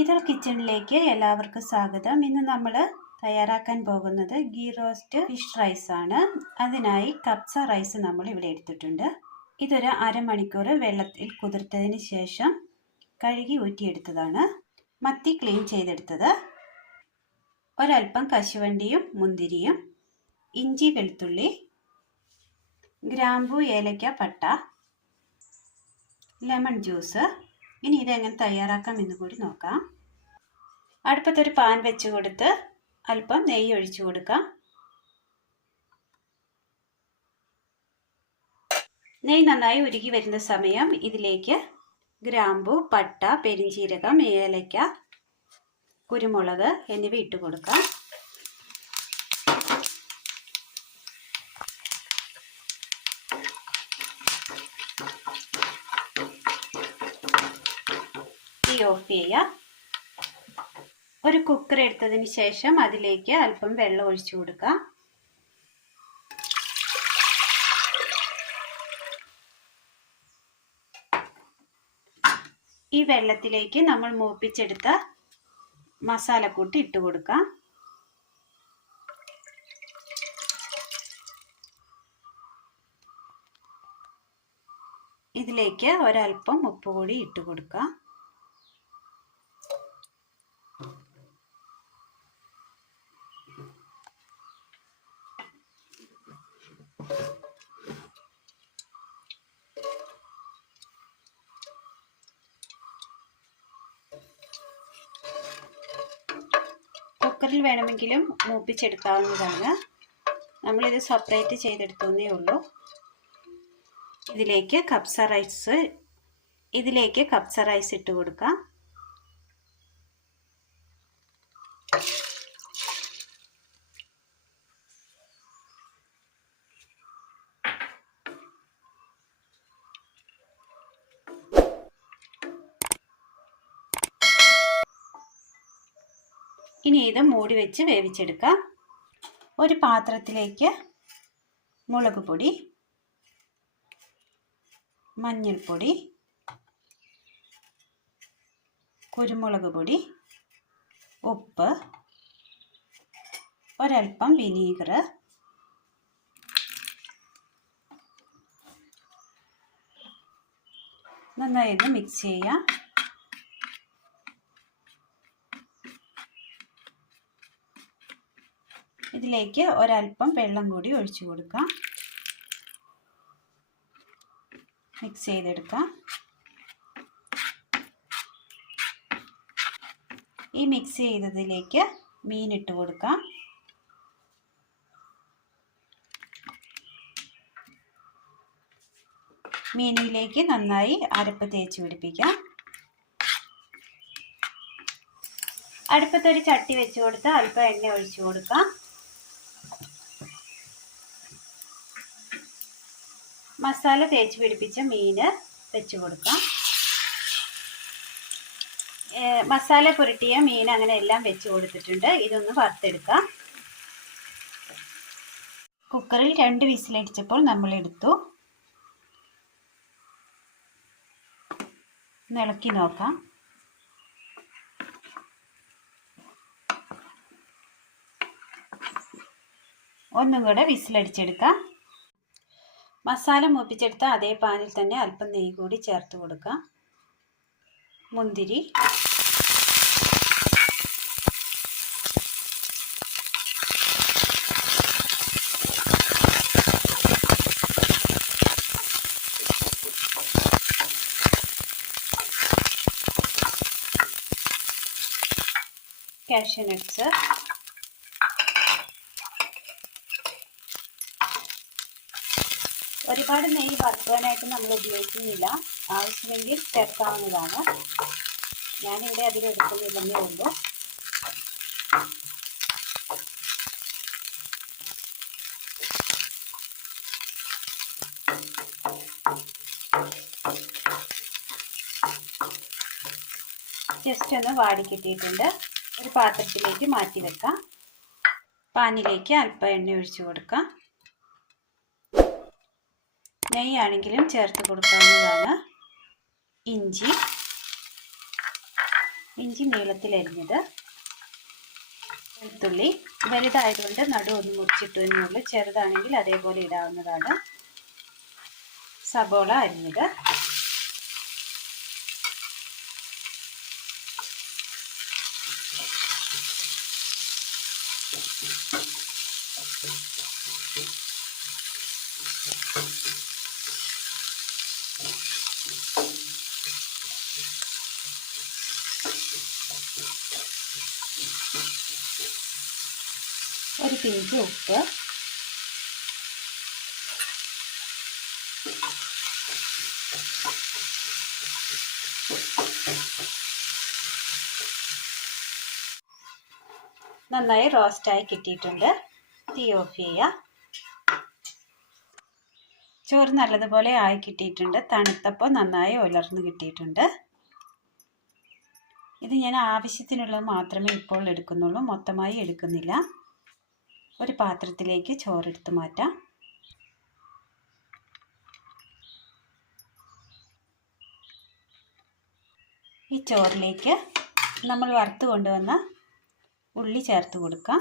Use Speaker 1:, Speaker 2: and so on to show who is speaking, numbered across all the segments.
Speaker 1: Ethyl കിച്ചണിലേക്ക് എല്ലാവർക്കും സ്വാഗതം. ഇന്ന് നമ്മൾ തയ്യാറാക്കാൻ പോകുന്നത് ഗീ റോസ്റ്റ് ഫിഷ് റൈസ് ആണ്. അതിനായി കപ്സ റൈസ് നമ്മൾ ഇവിടെ എടുത്തിട്ടുണ്ട്. ഇതൊരു അരമണിക്കൂർ വെള്ളത്തിൽ കുതിർത്തതിന് ശേഷം കഴുകി ഊറ്റിയെടുത്തതാണ്. മത്തി ക്ലീൻ ചെയ്തെടുത്തത്. ഒരൽപ്പം കശുവണ്ടിയും മുന്തിരിയും ഇഞ്ചി വെളുത്തുള്ളി ഗ്രാമ്പു ഏലക്ക പട്ട ലെമൺ ജ്യൂസ് ഇനി ഇതെങ്ങനെ തയ്യാറാക്കാം എന്ന് കൂടി നോക്കാം. അടുപ്പത്തൊരു പാൻ വെച്ച് കൊടുത്ത് അല്പം നെയ്യ് ഒഴിച്ചു കൊടുക്കാം. നെയ്യ് നന്നായി ഉരുകി വരുന്ന സമയം ഇതിലേക്ക് ഗ്രാമ്പു പട്ട പെരിഞ്ചീരകം ഏലക്ക കുരുമുളക് എന്നിവ ഇട്ട് കൊടുക്കാം. തീ ഓഫ് ചെയ്യുക ഒരു കുക്കർ എടുത്തതിന് ശേഷം അതിലേക്ക് അല്പം വെള്ളം ഒഴിച്ചു കൊടുക്കുക ഈ വെള്ളത്തിലേക്ക് നമ്മൾ മൂപ്പിച്ചെടുത്ത മസാലക്കൂട്ട് ഇട്ട് കൊടുക്കാം. ഇതിലേക്ക് ഒരൽപ്പം ഉപ്പ് കൂടി ഇട്ട് കൊടുക്കാം. കുക്കറിൽ വേണമെങ്കിലും മൂപ്പിച്ചെടുക്കാവുന്നതാണ്. നമ്മളിത് സെപ്പറേറ്റ് ചെയ്തെടുത്തേ ഉള്ളൂ. ഇതിലേക്ക് കപ്സ റൈസ് ഇതിലേക്ക് കപ്സ റൈസ് ഇട്ട് കൊടുക്കാം. ഇനി ഇത് മൂടി വെച്ച് വേവിച്ചെടുക്കാം. ഒരു പാത്രത്തിലേക്ക് മുളക് പൊടി മഞ്ഞൾപ്പൊടി കുരുമുളക് പൊടി ഉപ്പ് ഒരൽപ്പം വിനീഗർ നന്നായി ഇത് മിക്സ് ചെയ്യാം. ഇതിലേക്ക് ഒരൽപ്പം വെള്ളം കൂടി ഒഴിച്ചു കൊടുക്കാം. മിക്സ് ചെയ്തെടുക്കാം. ഈ മിക്സ് ചെയ്തതിലേക്ക് മീൻ ഇട്ട് കൊടുക്കാം. മീനിലേക്ക് നന്നായി അരപ്പ് തേച്ച് പിടിപ്പിക്കാം. അടുപ്പത്തൊരു ചട്ടി വെച്ച് കൊടുത്ത് അല്പം എണ്ണ ഒഴിച്ചു കൊടുക്കാം. മസാല തേച്ച് പിടിപ്പിച്ച മീൻ വെച്ച് കൊടുക്കാം. മസാല പുരട്ടിയ മീൻ അങ്ങനെ എല്ലാം വെച്ച് കൊടുത്തിട്ടുണ്ട്. ഇതൊന്ന് വറുത്തെടുക്കാം. കുക്കറിൽ രണ്ട് വിസിലടിച്ചപ്പോൾ നമ്മൾ എടുത്തു. ഇളക്കി നോക്കാം. ഒന്നും കൂടെ വിസിലടിച്ചെടുക്കാം. മസാല മൂപ്പിച്ചെടുത്ത അതേ പാനിൽ തന്നെ അല്പം നെയ്യ് കൂടി ചേർത്ത് കൊടുക്കാം. മുന്തിരി. കാഷ്യൂ നട്ട്സ് ഒരുപാട് നെയ്യ് വറുക്കാനായിട്ട് നമ്മൾ ഉപയോഗിക്കുന്നില്ല. ആവശ്യമെങ്കിൽ ചേർക്കാവുന്നതാണ്. ഞാനിവിടെ അധികം എടുക്കുന്നില്ലെന്നേ ഉള്ളൂ. ജസ്റ്റ് ഒന്ന് വാടിക്കിട്ടിയിട്ടുണ്ട് ഒരു പാത്രത്തിലേക്ക് മാറ്റി വെക്കാം. പാനിലേക്ക് അല്പം എണ്ണ ഒഴിച്ചു കൊടുക്കാം. നെയ്യാണെങ്കിലും ചേർത്ത് കൊടുക്കാവുന്നതാണ്. ഇഞ്ചി. ഇഞ്ചി നീളത്തിൽ അരിഞ്ഞത്. വെളുത്തുള്ളി. വലുതായതുകൊണ്ട് നടു ഒന്ന് മുറിച്ചിട്ടു എന്നുള്ളൂ ചെറുതാണെങ്കിൽ അതേപോലെ ഇടാവുന്നതാണ്. സബോള അരിഞ്ഞത്. ഒരു പിഞ്ച് ഉപ്പ്. നന്നായി റോസ്റ്റായി കിട്ടിയിട്ടുണ്ട്. തീ ഓഫ് ചെയ്യുക. ചോറ് നല്ലതുപോലെ ആയി കിട്ടിയിട്ടുണ്ട്. തണുത്തപ്പോൾ നന്നായി ഉലർന്ന് കിട്ടിയിട്ടുണ്ട്. ഇത് ഞാൻ ആവശ്യത്തിനുള്ളത് മാത്രമേ ഇപ്പോൾ എടുക്കുന്നുള്ളൂ. മൊത്തമായി എടുക്കുന്നില്ല. ഒരു പാത്രത്തിലേക്ക് ചോറെടുത്ത് മാറ്റാം. ഈ ചോറിലേക്ക് നമ്മൾ വറുത്ത് കൊണ്ടുവന്ന ഉള്ളി ചേർത്ത് കൊടുക്കാം.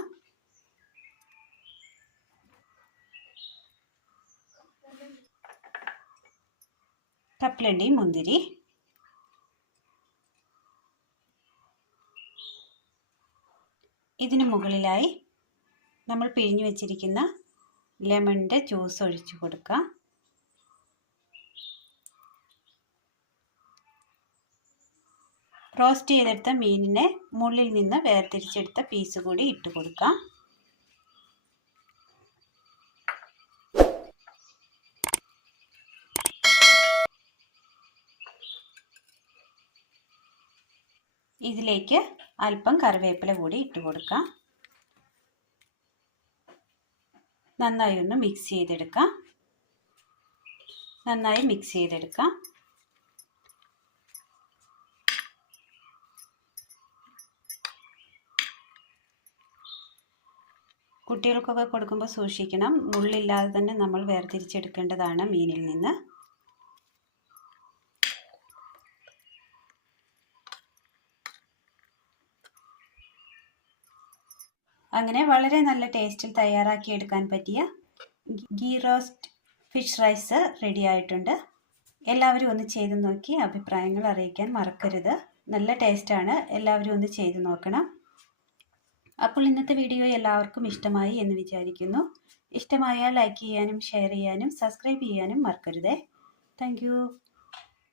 Speaker 1: കപ്പലണ്ടി മുന്തിരി. ഇതിനു മുകളിലായി നമ്മൾ പിഴിഞ്ഞു വെച്ചിരിക്കുന്ന ലെമണിന്റെ ജ്യൂസ് ഒഴിച്ചു കൊടുക്കുക. റോസ്റ്റ് ചെയ്തെടുത്ത മീനിനെ മുള്ളിൽ നിന്ന് വേർതിരിച്ചെടുത്ത പീസ് കൂടി ഇട്ട് കൊടുക്കാം ഇതിലേക്ക് അല്പം കറിവേപ്പില കൂടി ഇട്ട് കൊടുക്കാം നന്നായി ഒന്ന് മിക്സ് ചെയ്തെടുക്കാം. നന്നായി മിക്സ് ചെയ്തെടുക്കാം. കുട്ടികൾക്കൊക്കെ കൊടുക്കുമ്പോൾ സൂക്ഷിക്കണം. മുള്ളില്ലാതെ തന്നെ നമ്മൾ വേർതിരിച്ചെടുക്കേണ്ടതാണ് മീനിൽ നിന്ന്. അങ്ങനെ വളരെ നല്ല ടേസ്റ്റിൽ തയ്യാറാക്കി എടുക്കാൻ പറ്റിയ ghee roast fish rice ready ആയിട്ടുണ്ട്. എല്ലാവരും ഒന്ന് ചെയ്ത് നോക്കി അഭിപ്രായങ്ങൾ അറിയിക്കാൻ മറക്കരുത്. നല്ല ടേസ്റ്റാണ് എല്ലാവരും ഒന്ന് ചെയ്ത് നോക്കണം. അപ്പോൾ ഇന്നത്തെ വീഡിയോ എല്ലാവർക്കും ഇഷ്ടമായി എന്ന് വിചാരിക്കുന്നു. ഇഷ്ടമായാൽ ലൈക്ക് ചെയ്യാനും ഷെയർ ചെയ്യാനും സബ്സ്ക്രൈബ് ചെയ്യാനും മറക്കരുതേ. താങ്ക്